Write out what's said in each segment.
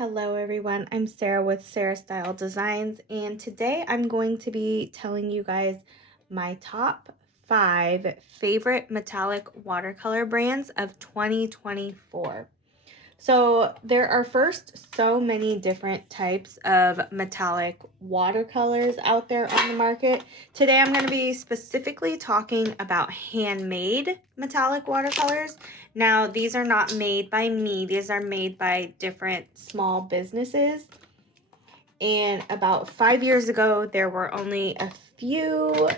Hello everyone, I'm Sarah with Sarah Style Designs, and today I'm going to be telling you guys my top 5 favorite metallic watercolor brands of 2024. So there are first so many different types of metallic watercolors out there on the market. Today I'm going to be specifically talking about handmade metallic watercolors. Now these are not made by me, these are made by different small businesses. And about 5 years ago there were only a few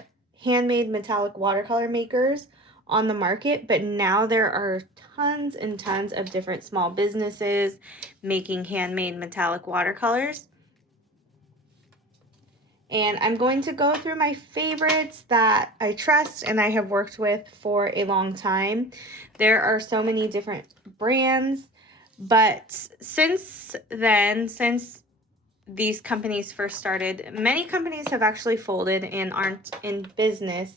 handmade metallic watercolor makers on the market, but now there are tons and tons of different small businesses making handmade metallic watercolors. And I'm going to go through my favorites that I trust and I have worked with for a long time. There are so many different brands, but since these companies first started, many companies have actually folded and aren't in business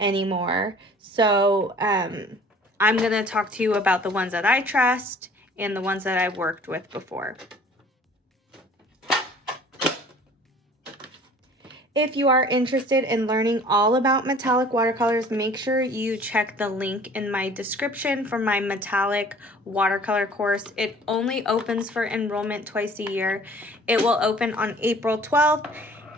anymore. So I'm going to talk to you about the ones that I trust and the ones that I've worked with before. If you are interested in learning all about metallic watercolors, make sure you check the link in my description for my metallic watercolor course. It only opens for enrollment twice a year. It will open on April 12th.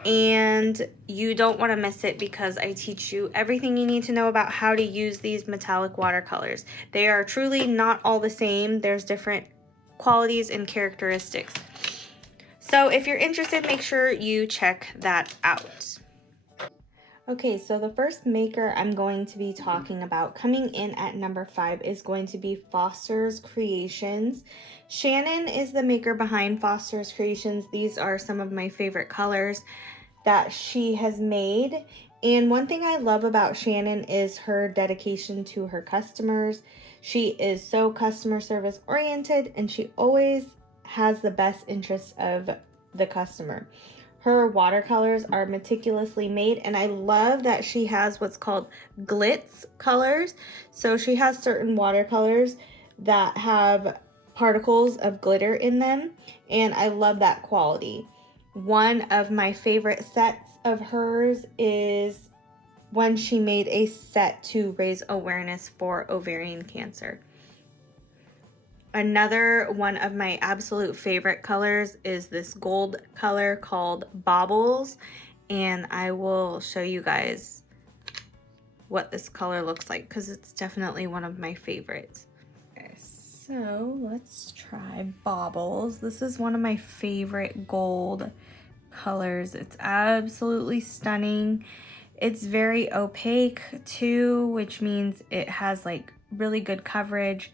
And you don't want to miss it because I teach you everything you need to know about how to use these metallic watercolors. They are truly not all the same. There's different qualities and characteristics. So if you're interested, make sure you check that out. Okay, so the first maker I'm going to be talking about coming in at number 5 is going to be Foster's Creations. Shannon is the maker behind Foster's Creations. These are some of my favorite colors that she has made. And one thing I love about Shannon is her dedication to her customers. She is so customer service oriented and she always has the best interests of the customer. Her watercolors are meticulously made, and I love that she has what's called glitz colors. So she has certain watercolors that have particles of glitter in them, and I love that quality. One of my favorite sets of hers is when she made a set to raise awareness for ovarian cancer. Another one of my absolute favorite colors is this gold color called Baubles, and I will show you guys what this color looks like because it's definitely one of my favorites. Okay, so let's try Baubles. This is one of my favorite gold colors. It's absolutely stunning. It's very opaque too, which means it has like really good coverage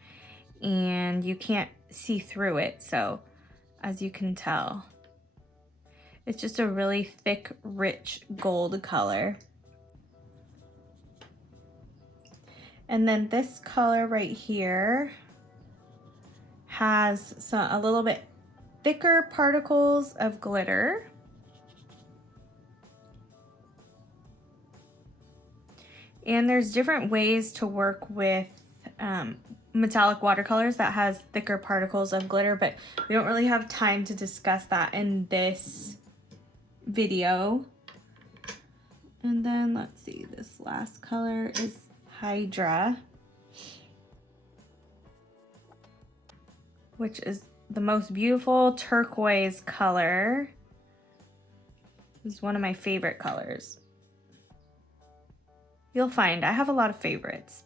and you can't see through it. So as you can tell, it's just a really thick, rich gold color. And then this color right here has a little bit thicker particles of glitter. And there's different ways to work with metallic watercolors that has thicker particles of glitter, but we don't really have time to discuss that in this video. And then let's see, this last color is Hydra, which is the most beautiful turquoise color. This is one of my favorite colors. You'll find I have a lot of favorites,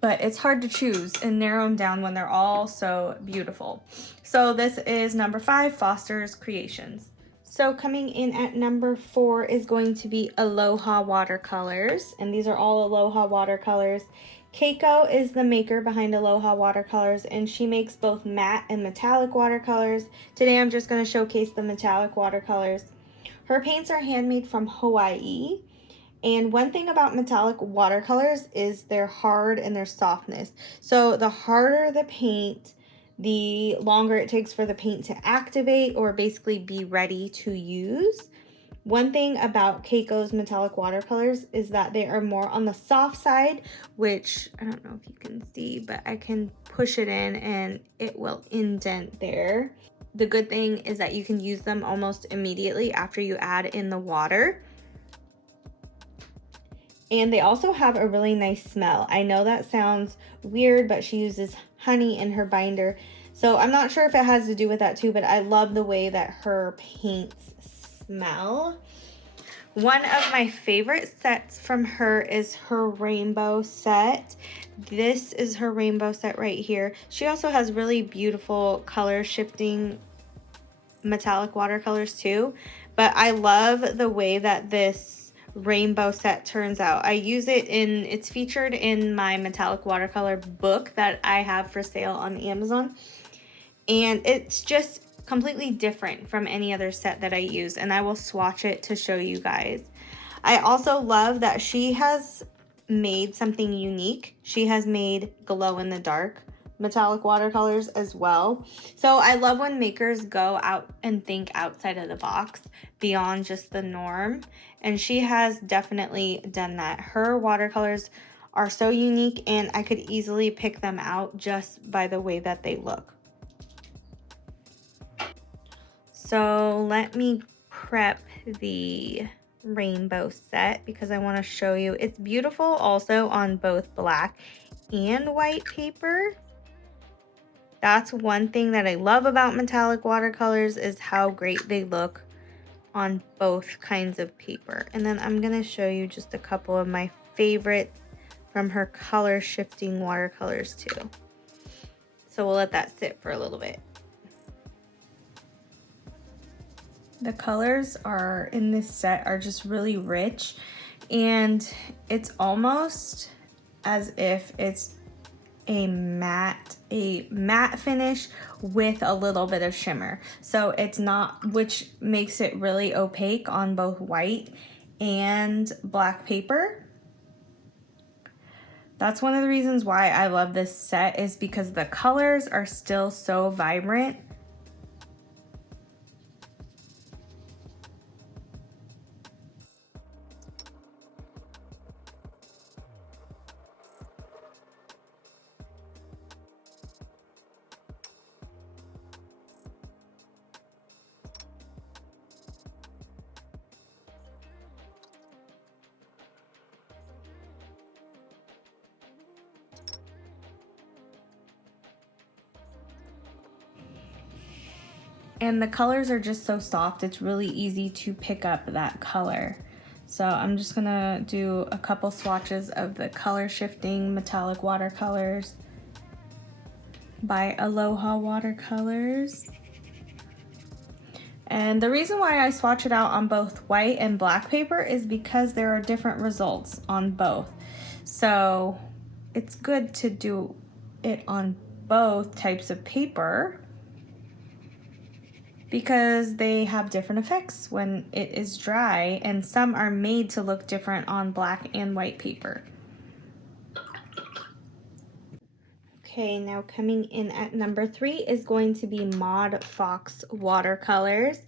but it's hard to choose and narrow them down when they're all so beautiful. So this is number 5, Foster's Creations. So coming in at number 4 is going to be Aloha Watercolors, and these are all Aloha watercolors. Keiko is the maker behind Aloha Watercolors, and she makes both matte and metallic watercolors. Today I'm just going to showcase the metallic watercolors. Her paints are handmade from Hawaii. And one thing about metallic watercolors is they're hard and their softness. So the harder the paint, the longer it takes for the paint to activate or basically be ready to use. One thing about Keiko's metallic watercolors is that they are more on the soft side, which I don't know if you can see, but I can push it in and it will indent there. The good thing is that you can use them almost immediately after you add in the water. And they also have a really nice smell. I know that sounds weird, but she uses honey in her binder. So I'm not sure if it has to do with that too, but I love the way that her paints smell. One of my favorite sets from her is her rainbow set. This is her rainbow set right here. She also has really beautiful color shifting metallic watercolors too, but I love the way that this rainbow set turns out. I use it in, it's featured in my metallic watercolor book that I have for sale on Amazon, and it's just completely different from any other set that I use, and I will swatch it to show you guys. I also love that she has made something unique. She has made glow in the dark metallic watercolors as well. So I love when makers go out and think outside of the box beyond just the norm, and she has definitely done that. Her watercolors are so unique, and I could easily pick them out just by the way that they look. So let me prep the rainbow set because I want to show you. It's beautiful also on both black and white paper. That's one thing that I love about metallic watercolors, is how great they look on both kinds of paper. And then I'm going to show you just a couple of my favorites from her color shifting watercolors too. So we'll let that sit for a little bit. The colors are in this set are just really rich, and it's almost as if it's a matte finish with a little bit of shimmer. So it's not, which makes it really opaque on both white and black paper. That's one of the reasons why I love this set, is because the colors are still so vibrant. And the colors are just so soft, it's really easy to pick up that color. So I'm just gonna do a couple swatches of the color shifting metallic watercolors by Aloha Watercolors. And the reason why I swatch it out on both white and black paper is because there are different results on both. So it's good to do it on both types of paper, because they have different effects when it is dry, and some are made to look different on black and white paper. Okay, now coming in at number 3 is going to be Mod Fox Watercolors.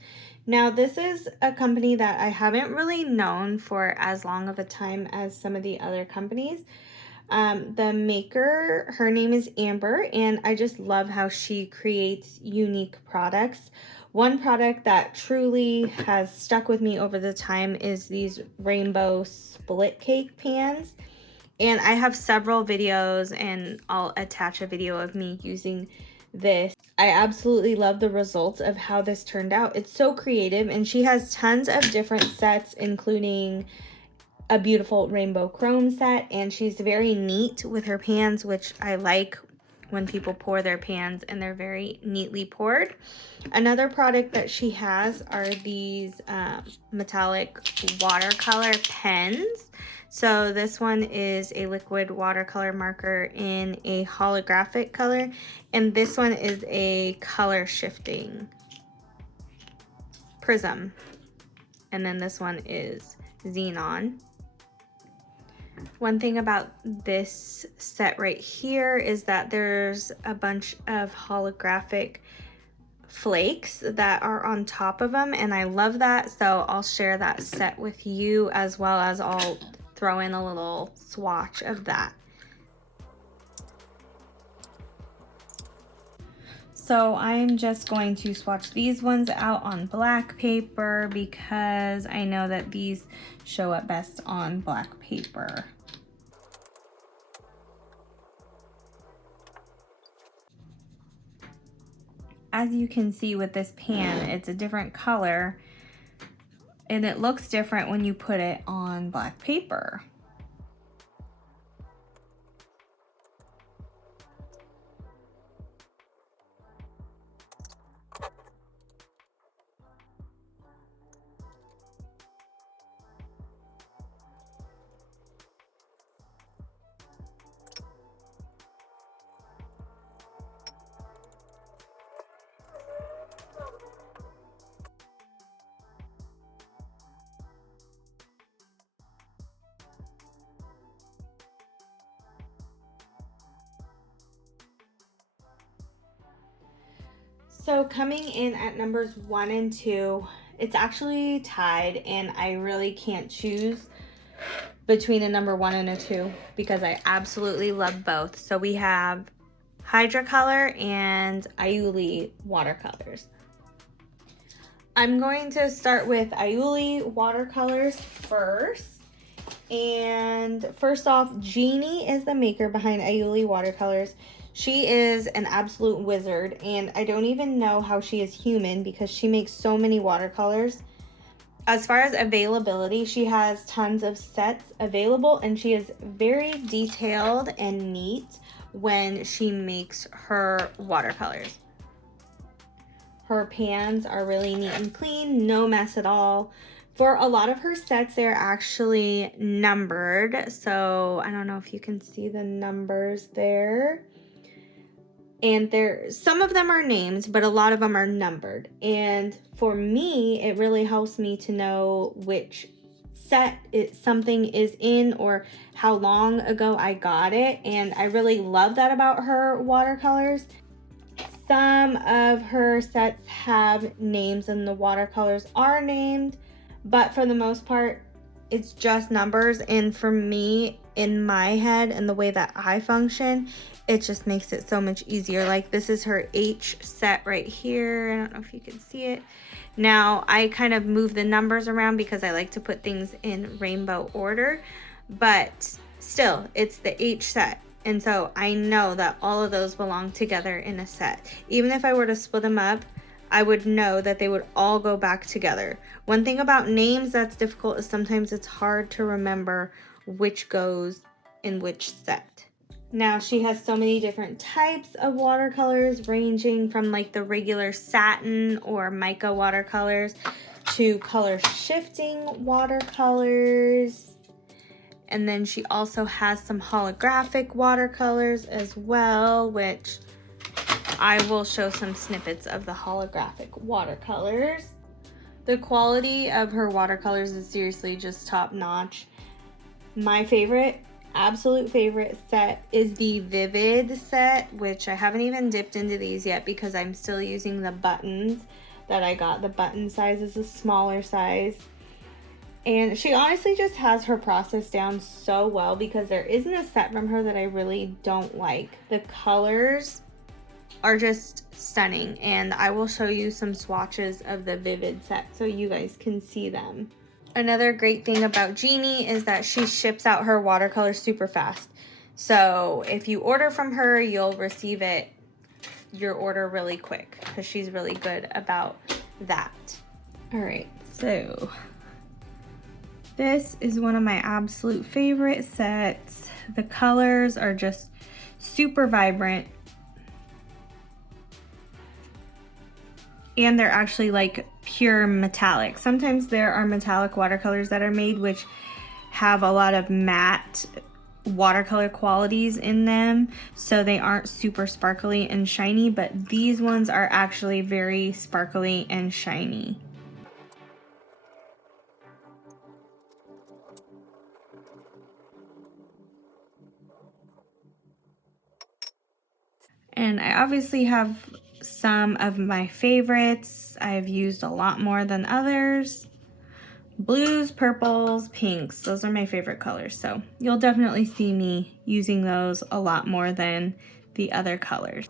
Now this is a company that I haven't really known for as long of a time as some of the other companies. The maker, her name is Amber, and I just love how she creates unique products. One product that truly has stuck with me over the time is these rainbow split cake pans. And I have several videos, and I'll attach a video of me using this. I absolutely love the results of how this turned out. It's so creative, and she has tons of different sets, including a beautiful rainbow chrome set, and she's very neat with her pans, which I like when people pour their pans and they're very neatly poured. Another product that she has are these metallic watercolor pens. So this one is a liquid watercolor marker in a holographic color, and this one is a color shifting prism, and then this one is xenon. One thing about this set right here is that there's a bunch of holographic flakes that are on top of them, and I love that, so I'll share that set with you, as well as I'll throw in a little swatch of that. So I'm just going to swatch these ones out on black paper because I know that these show up best on black paper. As you can see with this pan, it's a different color and it looks different when you put it on black paper. So coming in at numbers 1 and 2, it's actually tied, and I really can't choose between a number 1 and a 2 because I absolutely love both. So we have Hydrocolor and Aiuli watercolors. I'm going to start with Aiuli watercolors first. And first off, Jeannie is the maker behind Aiuli watercolors. She is an absolute wizard, and I don't even know how she is human because she makes so many watercolors. As far as availability, she has tons of sets available, and she is very detailed and neat when she makes her watercolors. Her pans are really neat and clean, no mess at all. For a lot of her sets, they're actually numbered. So I don't know if you can see the numbers there. And some of them are named, but a lot of them are numbered. And for me, it really helps me to know which set something is in or how long ago I got it. And I really love that about her watercolors. Some of her sets have names and the watercolors are named, but for the most part, it's just numbers. And for me, in my head and the way that I function, it just makes it so much easier. Like this is her H set right here. I don't know if you can see it. Now I kind of move the numbers around because I like to put things in rainbow order, but still it's the H set. And so I know that all of those belong together in a set. Even if I were to split them up, I would know that they would all go back together. One thing about names that's difficult is sometimes it's hard to remember which goes in which set. Now she has so many different types of watercolors, ranging from like the regular satin or mica watercolors to color shifting watercolors. And then she also has some holographic watercolors as well, which I will show some snippets of the holographic watercolors. The quality of her watercolors is seriously just top notch. My favorite, absolute favorite set is the Vivid set, which I haven't even dipped into these yet because I'm still using the buttons that I got. The button size is a smaller size. And she honestly just has her process down so well because there isn't a set from her that I really don't like. The colors are just stunning, and I will show you some swatches of the Vivid set so you guys can see them. Another great thing about Jeannie is that she ships out her watercolors super fast. So if you order from her, you'll receive your order really quick because she's really good about that. All right, so this is one of my absolute favorite sets. The colors are just super vibrant. And they're actually like pure metallic. Sometimes there are metallic watercolors that are made which have a lot of matte watercolor qualities in them, so they aren't super sparkly and shiny, but these ones are actually very sparkly and shiny. And I obviously have some of my favorites. I've used a lot more than others. Blues, purples, pinks, those are my favorite colors. So you'll definitely see me using those a lot more than the other colors.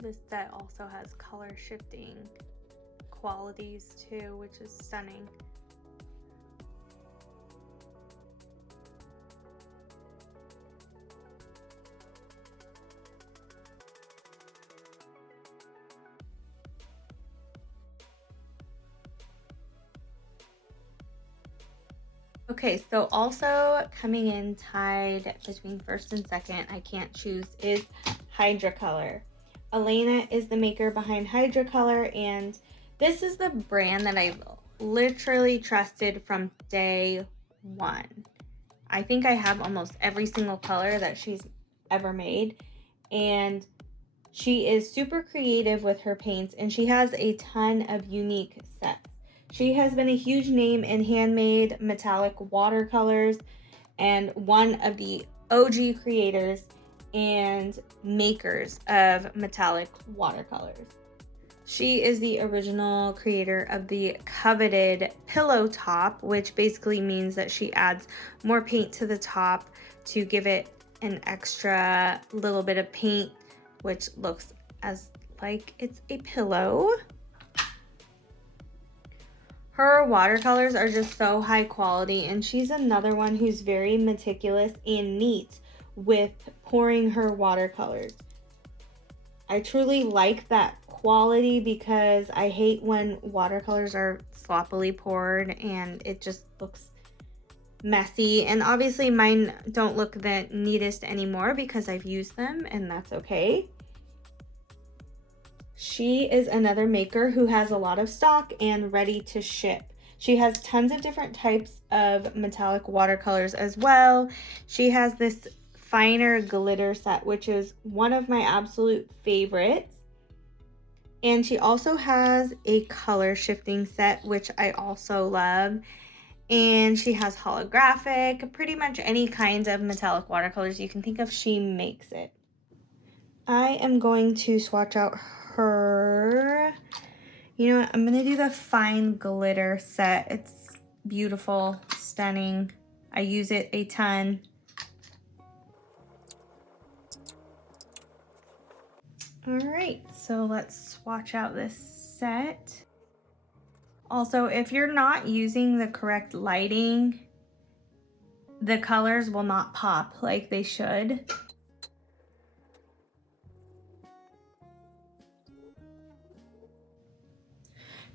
This set also has color shifting qualities too, which is stunning. Okay, so also coming in tied between first and second, I can't choose, is Watercolor. Elena is the maker behind Watercolor, and this is the brand that I've literally trusted from day one. I think I have almost every single color that she's ever made, and she is super creative with her paints, and she has a ton of unique sets. She has been a huge name in handmade metallic watercolors and one of the OG creators and makers of metallic watercolors. She is the original creator of the coveted pillow top, which basically means that she adds more paint to the top to give it an extra little bit of paint, which looks as like it's a pillow. Her watercolors are just so high quality, and she's another one who's very meticulous and neat with pouring her watercolors. I truly like that quality because I hate when watercolors are sloppily poured and it just looks messy. And obviously mine don't look the neatest anymore because I've used them, and that's okay. She is another maker who has a lot of stock and ready to ship. She has tons of different types of metallic watercolors as well. She has this finer glitter set, which is one of my absolute favorites. And she also has a color shifting set, which I also love. And she has holographic, pretty much any kind of metallic watercolors you can think of, she makes it. I am going to swatch out her, you know what, I'm gonna do the fine glitter set. It's beautiful, stunning. I use it a ton. All right, so let's swatch out this set. Also, if you're not using the correct lighting, the colors will not pop like they should.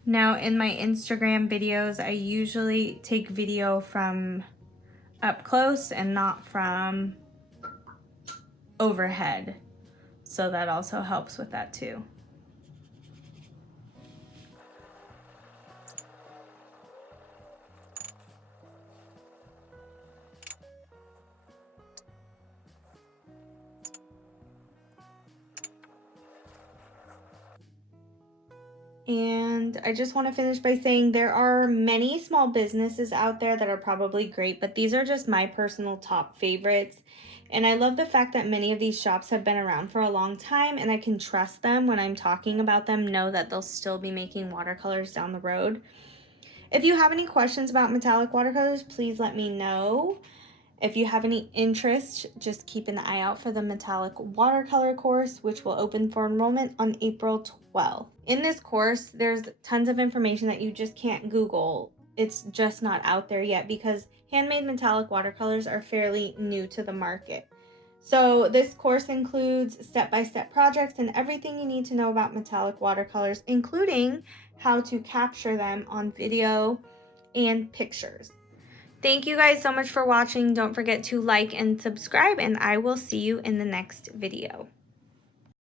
Now, in my Instagram videos, I usually take video from up close and not from overhead. So that also helps with that too. And I just want to finish by saying there are many small businesses out there that are probably great, but these are just my personal top favorites. And I love the fact that many of these shops have been around for a long time, and I can trust them when I'm talking about them, know that they'll still be making watercolors down the road. If you have any questions about metallic watercolors, please let me know. If you have any interest, just keep an eye out for the metallic watercolor course, which will open for enrollment on April 12th. In this course, there's tons of information that you just can't Google. It's just not out there yet because handmade metallic watercolors are fairly new to the market. So this course includes step-by-step projects and everything you need to know about metallic watercolors, including how to capture them on video and pictures. Thank you guys so much for watching. Don't forget to like and subscribe, and I will see you in the next video.